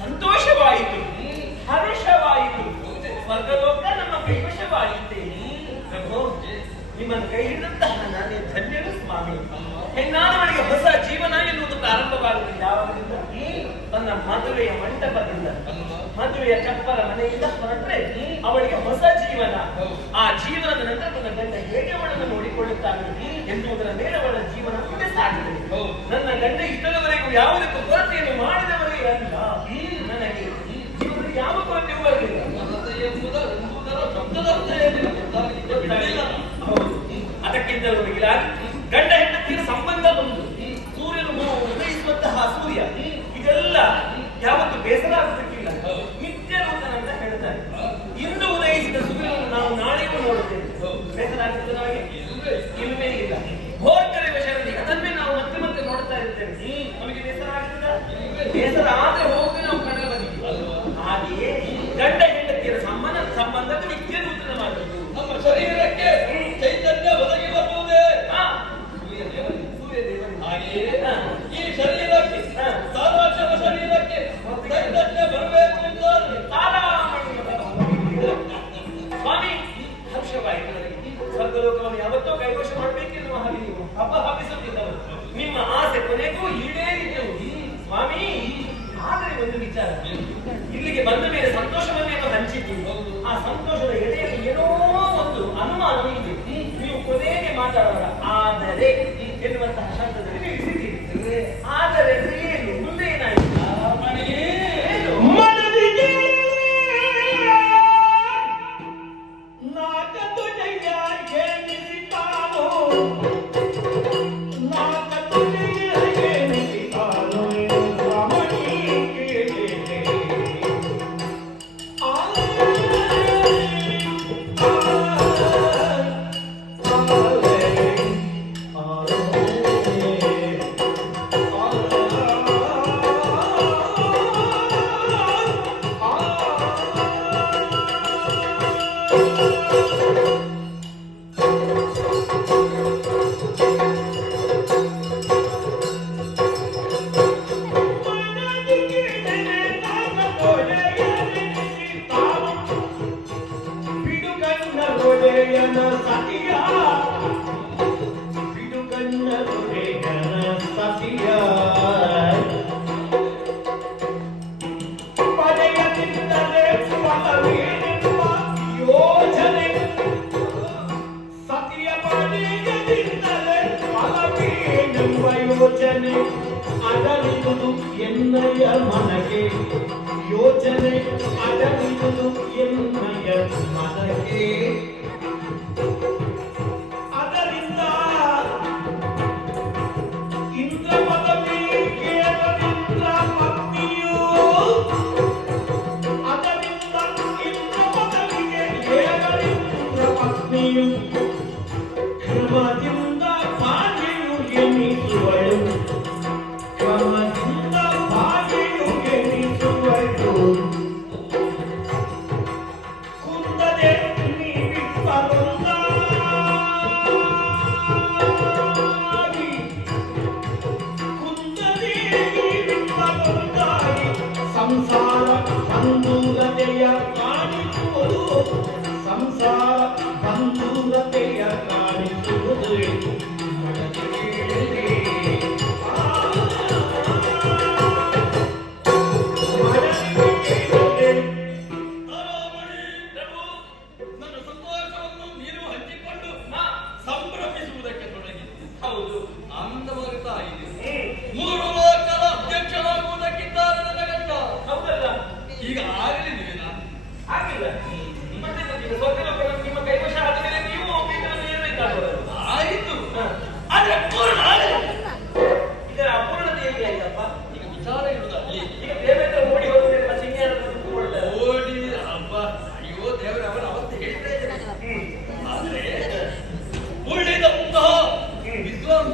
ಸಂತೋಷವಾಯಿತು, ಹರ್ಷವಾಯಿತು, ಸ್ವರ್ಗಲೋಕ ನಮ್ಮ ಕೈವಶವಾಯಿತೆ. ಪ್ರಭು, ನಿಮ್ಮನ್ನು ಕೈ ಹಿಡಿದಂತಹ ನಾನೇ ಧನ್ಯನು ಸ್ವಾಮಿ. ಹೆಣ್ಣಾದವಳಿಗೆ ಹೊಸ ಜೀವನ ಎನ್ನುವುದು ಪ್ರಾರಂಭವಾಗುತ್ತದೆ ಯಾವಾಗದಿಂದ? ತನ್ನ ಮದುವೆಯ ಮಂಟಪದಿಂದ, ಮದುವೆಯ ಚಪ್ಪರ ಮನೆಯಿಂದ ಹೊರಟ್ರೆ ಅವಳಿಗೆ ಹೊಸ ಜೀವನ. ಆ ಜೀವನದ ನಂತರ ತನ್ನ ಗಂಡ ಹೇಗೆ ಅವಳನ್ನು ನೋಡಿಕೊಳ್ಳುತ್ತಾನೆ ಎನ್ನುವುದರ ಮೇಲೆ ಅವಳ ಜೀವನ ಮುಂದೆ ಸಾಗಿದೆ. ನನ್ನ ಗಂಡ ಇಷ್ಟರವರೆಗೂ ಯಾವುದಕ್ಕೂ ಕೊರತೆಯನ್ನು ಮಾಡಿದವರೇ ಅಲ್ಲ. ನನಗೆ ಜೀವನದಲ್ಲಿ ಯಾವ ಕೊರತೆಯೂ ಬರಲಿಲ್ಲ. ಅದಕ್ಕಿಂತಲೂ ಮಿಗಿಲಾಗಿ ಗಂಡ ಹೆಂಡತಿಯ ಸಂಬಂಧ ಬಂದು ಸೂರ್ಯನು ಉದಯಿಸುವಂತಹ ಸೂರ್ಯ ಇದೆಲ್ಲ ಯಾವತ್ತು ಬೇಸರ ಆಗುತ್ತಿಲ್ಲ. ನಿತ್ಯ ನೂತನ ಅಂತ ಹೇಳ್ತಾರೆ. ಇಂದು ಉದಯಿಸಿದ ಸೂರ್ಯನನ್ನು ನಾವು ನಾಳೆಯೂ ನೋಡುತ್ತೇವೆ. ಬೇಸರ ಆಗುತ್ತದೆ ನಮಗೆ? ಇಲ್ಲವೇ ಇಲ್ಲ. ಭೋರ್ಕರೆ ವಶದಲ್ಲಿ ಅದನ್ನೇ ನಾವು ಮತ್ತೆ ಮತ್ತೆ ನೋಡ್ತಾ ಇರ್ತೇವೆ. ನಮಗೆ ಬೇಸರ ಆಗುತ್ತದ? ಬೇಸರ ಆದ್ರೆ ಹೋಗಿ ನಾವು ಕಣ್ಣು ಬಂದಿದ್ದೀವಿ. ಹಾಗೆಯೇ ಗಂಡ ಹೆಂಡತಿಯರ ಸಂಬಂಧ ನಿತ್ಯ ನೂತನವಾದದ್ದು. ನಮ್ಮ ಶರೀರಕ್ಕೆ ಚೈತನ್ಯ ಒದಗಿ ಬರುವುದೇ ಸೂರ್ಯ ದೇವರು. ಹಾಗೆಯೇ ಈ ಶರೀರಕ್ಕೆ ಸಾರಾಕ್ಷರ ಶರೀರಕ್ಕೆ ಚೈತನ್ಯ ಬರಬೇಕು ಅಂತಾರೆ. ಸ್ವಾಮಿ, ಹರ್ಷವಾಯಿತು ನನಗೆ. ಸ್ವರ್ಗಲೋಕವನ್ನು ಯಾವತ್ತೋ ಕೈವಶ ಮಾಡಬೇಕೆನ್ನುವ ಹಾಗೆ ನೀವು ಹಬ್ಬ ನಿಮ್ಮ ಆಸೆ ಕೊನೆಗೂ ಈಡೇರಿದ್ದೆವು ಸ್ವಾಮಿ. ಆದರೆ ಒಂದು ವಿಚಾರ, ಇಲ್ಲಿಗೆ ಬಂದ ಮೇಲೆ ಸಂತೋಷವನ್ನೇನೋ ಹಂಚಿದ್ದೀವಿ. ಆ ಸಂತೋಷದ ಎಡೆಯಲ್ಲಿ ಏನೋ ಒಂದು ಅನುಮಾನ ಇದೆ. ನೀವು ಕೊನೆಗೆ ಮಾತಾಡೋಣ ಆದರೆ ಎನ್ನುವಂತಹ ಶಬ್ದದಲ್ಲಿ ನಿಲ್ಲಿಸಿದ್ದೀರಿ. ಆದರೆ ಏನು ಮುಂದೆ ಏನಾಯಿತು? ಯೋಚನೆ ಅದರಿದುದು ಎನ್ನಯ ಮನಗೆ, ಯೋಚನೆ ಅದರಿದುದು ಎನ್ನಯ ಮನಗೆ. ಅದರಿಂದ ಇಂದ್ರ ಪದವಿ ಕೇಳಲಿಂದ್ರ ಪತ್ನಿಯು, ಅದರಿಂದ ಇಂದ್ರ ಪದವಿಗೆ ಕೇಳಲಿಂದ್ರ ಪತ್ನಿಯು ಕ್ರಮದಿಂದ ಭಾಗ್ಯವು ಎನಿಸುವಳು, ಕ್ರಮದಿಂದ ಭಾಗ್ಯವು ಎನಿಸುವಳು. ಕುಂದದೆ ನೀ ಬಿಟ್ಟರೊಂದಾಗಿ, ಕುಂದದೆ ನೀ ಬಿಟ್ಟರೊಂದಾಗಿ ಸಂಸಾರ ಬಂಧುರತೆಯ ಕಾಣಿಸುವುದು, ಸಂಸಾರ ಬಂಧುರತೆಯ ಕಾಣಿಸುವುದು.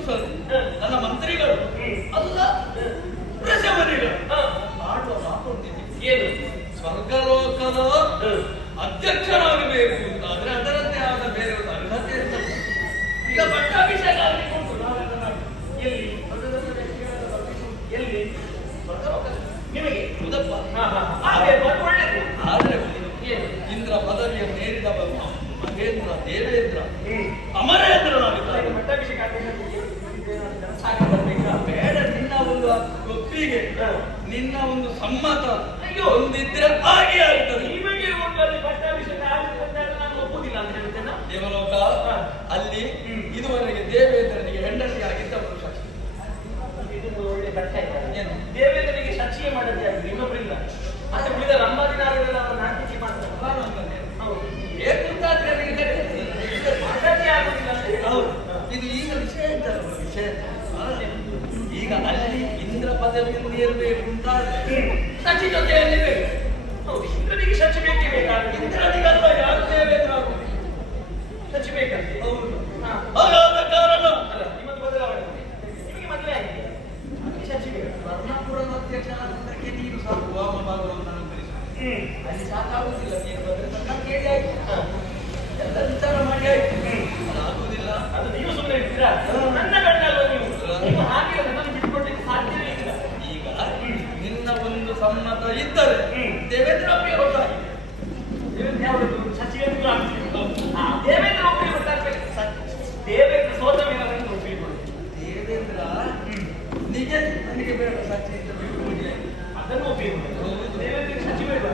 ಸರಿ ನನ್ನ ಮಂತ್ರಿಗಳು ಅಲ್ಲ ಪ್ರಜಾವಣಿಗಳು ಆಡುವ ಮಾತೊಂದಿದೆ. ಏನು? ಸ್ವರ್ಗಲೋಕದ ಅಧ್ಯಕ್ಷರಾಗಬೇಕು ಅಂತಾದ್ರೆ ಅದರದ್ದೇ ಆದ ಬೇರೆ ಒಂದು ಅರ್ಹತೆ ಇರ್ತದೆ. ಈಗ ಪಟ್ಟಾಭಿಷೇಕ ಆಗಲಿಕ್ಕೆ ಉಂಟು. ನಾವೆಲ್ಲ ಮಾಡಿ ಎಲ್ಲಿ? ಎಲ್ಲಿ? ನಿಮಗೆ ಹೌದಪ್ಪ. ಆಗಬೇಕು, ಅದು ಒಳ್ಳೆದು. ಆದ್ರೆ ಏನು? ಇಂದ್ರ ಪದವಿಯನ್ನು ಏರಿದ ಮಹೇಂದ್ರ ದೇವೇಂದ್ರ ಅಮರೇಂದ್ರನಾಗಿದ್ದಾರೆ. ಪಟ್ಟಾಭಿಷೇಕ ಸಾಕಾಗಬೇಕಾ? ಬೇಡ, ನಿನ್ನ ಒಂದು ಒಪ್ಪಿಗೆ, ನಿನ್ನ ಒಂದು ಸಮ್ಮತ ಅಯ್ಯೋ, ಒಂದಿದ್ರೆ ಹಾಗೆ ಆಗ್ತದೆ. ನಿಮಗೆ ಒಂದಲ್ಲಿ ಪಟ್ಟಾಭಿಷೇಕ ಆಗುತ್ತಂದಾಗ ನಾನು ಒಪ್ಪುದಿಲ್ಲ ಅಂತ ಹೇಳ್ತೇನೆ. ದೇವಲೋಕ ಅಲ್ಲಿ ಇದುವರೆಗೆ ದೇವೇಂದ್ರನಿಗೆ ಹೆಂಡತಿ ಆಗಿದ್ದವರು ಸಾಕ್ಷಿ. ಇದೊಂದು ಒಳ್ಳೆ ಕಟ್ಟ ಏನು? ದೇವೇಂದ್ರನಿಗೆ ಸಚಿವೆ ಮಾಡದೆ ಆಗಿದೆ, ಇನ್ನೊಬ್ಬರಿಲ್ಲ. ಮತ್ತೆ ಉಳಿದ ರಂಭಾದಿನಾಗರೆಲ್ಲ ಅವರ ನಾಟ್ಯಕ್ಕೆ ಮಾಡ್ತಾರೆ. ಹೌದು, ಏಕಂತಾದ್ರೆ ಅವರಿಗೆ ಮಾತಾಡೇ ಆಗುದಿಲ್ಲ ಅಂತ ಹೇಳಿ. ಹೌದು. ಇದು ಈಗ ವಿಷಯ ಇದ್ದಲ್ಲ, ವಿಷಯ ಈಗ ಅಲ್ಲಿ ಇಂದ್ರ ಪದವಿಯನ್ನು ಏರಬೇಕು ಅಂತಾದ್ರೆ ಸಚಿ ಜೊತೆಯಲ್ಲಿರಬೇಕು. ಹೌದು, ಇಂದ್ರನಿಗೆ ಸಚಿ ಬೇಕೇ ಬೇಕಾಗುತ್ತೆ. ಇಂದ್ರನಿಗಲ್ವ ಯಾರು ದೇವೇಂದ್ರ ಆಗುವುದು? ಸಚಿ ಬೇಕಂತೆ. ಹೌದು. ಹಾ. ಹಾಗಾದ ಕಾರಣ ಅಲ್ಲ, ನಿಮ್ಮದು ಬದಲಾವಣೆ ಇದೆ. ನಿಮಗೆ ಮದುವೆ ಆಗಿದೆ, ನಿಮಗೆ ಸಚಿ ಬೇಕು. ವರ್ಣಪುರದ ಅಧ್ಯಕ್ಷರಾದಕ್ಕೆ ನೀನು ಸಾಕು ವಾಮಭಾಗವನ್ನು ಕಲಿಸಿ. ಅಲ್ಲಿ ಸಾಕಾಗುವುದಿಲ್ಲ, ನೀನು ಬಂದ್ರೆ ತನ್ನ ಕೇಳಿ ಆಯ್ತು. ಎಲ್ಲ ವಿಚಾರ ಮಾಡಿ ಆಯ್ತು. ಅದಾಗುವುದಿಲ್ಲ. ಅದು ನೀವು ಸುಮ್ಮನೆ ಇರ್ತೀರಾ? ನನ್ನ ಗಂಡಲ್ವ ನೀವು? ನೀವು ಹಾಗೆ ನನ್ನನ್ನು ಬಿಟ್ಕೊಡ್ಲಿಕ್ಕೆ ಸಾಧ್ಯವೇ ಇಲ್ಲ. ಈಗ ನಿನ್ನ ಒಂದು ಸಮ್ಮತ ಇದ್ದರೆ ದೇವೇಂದ್ರ ಅಪ್ಪಿಗೆ ಗೊತ್ತಾಗಿದೆ. ದೇವೇಂದ್ರ ಯಾವುದು? ಸಚಿವರು ಆಗ್ತಿತ್ತು. ದೇವೇಂದ್ರ ಒಪ್ಪಿಗೆ ಗೊತ್ತಾಗ್ಬೇಕು. ದೇವೇಂದ್ರ ಸೋತ ಮೇಲೆ ನನಗೆ ಒಪ್ಪಿಗೆ ಕೊಡು. ದೇವೇಂದ್ರ ನಿಜ ನನಗೆ ಬೇಡ, ಸಚಿ ಅಂತ ಬಿಟ್ಟು ಅದನ್ನು ಒಪ್ಪಿಗೆ ಕೊಡು. ದೇವೇಂದ್ರನಿಗೆ ಸಚಿವ ಬೇಡ.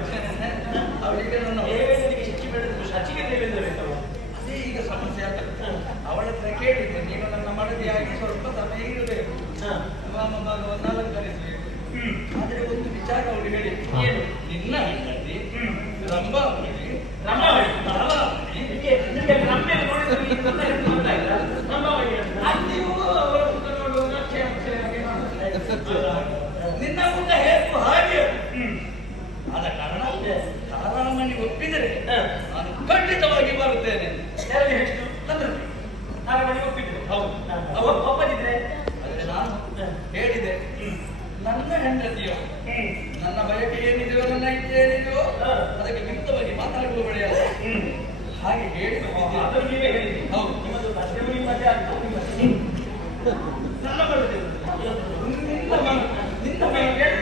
ಅವಳಿಗೆ ನನ್ನ ದೇವೇಂದ್ರನಿಗೆ ಸಚಿ ಬೇಡ, ಸಚಿಗೆ ದೇವೇಂದ್ರ ಬೇಕಲ್ಲ. ಅದೇ ಈಗ ಸಮಸ್ಯೆ ಆಗ್ತದೆ. ಅವಳ ಹತ್ರ ಕೇಳಿದ್ದೆ, ನೀನು ನನ್ನ ಮಡದಿಯಾಗಿ ಸ್ವಲ್ಪ ಸಮಯ ಇರಬೇಕು, ವಾಮಭಾಗವನ್ನು ಅಲಂಕರಿಸಬೇಕು. ಆದ್ರೆ ಒಂದು ವಿಚಾರ ಅವರು ಹೇಳಿ, ಏನು? ನಿನ್ನ ಹೆಂಡತಿ ರಂಭಾವಳಿ ನಿಮಗೆ ನಮ್ಮೇಲೆ ನೋಡಿದ್ರೆ ನೀವು ನನ್ನ ಹೆಸರು ಗೊತ್ತಾಯ್ತಾ? ರಂಭಾವಳಿ ಅಂತ. ನೀವು ಅವರ ಮುಖ ನೋಡುವಾಗ ನಿನ್ನ ಮುಖ ಹೇಗೂ ಹಾಗೆ. ಆದ ಕಾರಣ ತಾರಾಮಣಿ ಒಪ್ಪಿದರೆ ನಾನು ಖಂಡಿತವಾಗಿ ಬರುತ್ತೇನೆ. ಯಾರಿಗೆ ಹೆಚ್ಚು? ನನ್ನ ತಾರಮಣಿ ಒಪ್ಪಿದ್ರು. ಹೌದು. ಒಪ್ಪದಿದ್ರೆ ಆದರೆ ನಾನು ಹೇಳಿದೆ, ನನ್ನ ಹೆಂಡತಿಯೋ ನನ್ನ ಬಯಕೆ ಏನಿದೆಯೋ, ನನ್ನ ಇಚ್ಛೆ ಏನಿದೆಯೋ ಅದಕ್ಕೆ ವಿರುದ್ಧವಾಗಿ ಮಾತಾಡುವ ಬೆಳೆಯಲ್ಲ. ಹಾಗೆ ಹೇಳಿ ಅದನ್ನು ನೀವೇ ಹೇಳಿದ್ರಿ. ಹೌದು. ನಿಮ್ಮದು ಮಧ್ಯಮ ನಿಮ್ಮದೇ ಆಗ್ತದೆ. ನನ್ನ ಬರುತ್ತದೆ. ನಿನ್ನ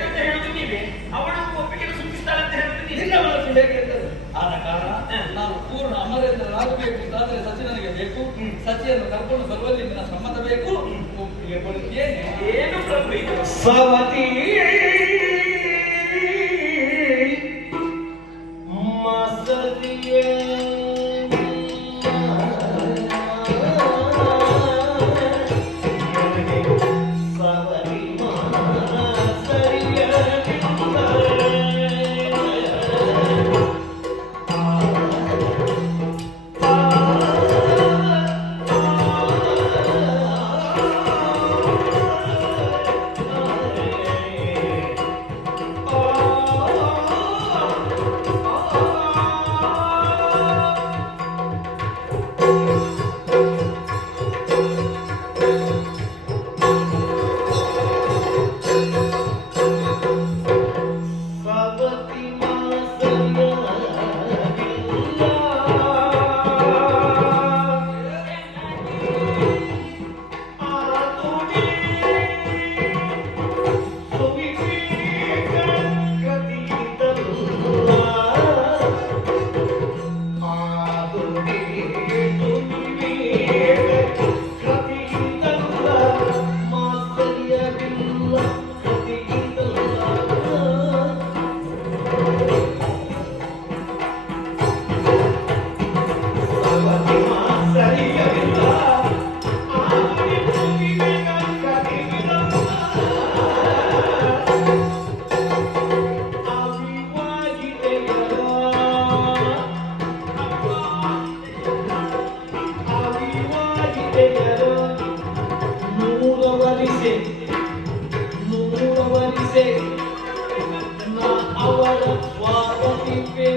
ಅಂತ ಹೇಳುದು ನೀವೇ, ಅವಳು ಒಪ್ಪಿಗೆ ಸೂಚಿಸ್ತಾಳೆ ಅಂತ ಹೇಳುದು ನೀವೇ. ನಿನ್ನ ಮನಸ್ಸು ಹೇಗೆ ಇರ್ತದೆ? ಆದ ಕಾರಣ ನಾನು ಪೂರ್ಣ ಅಮರೇಂದ್ರನಾಗಬೇಕು ಅಂತಾದ್ರೆ ಸಚಿ ನನಗೆ ಬೇಕು. ಸಚಿಯನ್ನು ಕರ್ಕೊಂಡು ಬರುವಲ್ಲಿ ನಿನ್ನ ಸಮ್ಮತ ಬೇಕು. ಒಪ್ಪಿಗೆ ಕೊಡುತ್ತೇನೆ. ಏನು ಪ್ರಭು ಇದು? ಸವತಿ ಮಸದಿಯೇ ನೂರವರಿಸೆ ನಾ ಅವರ ಸ್ವಾಗತಿಪೆ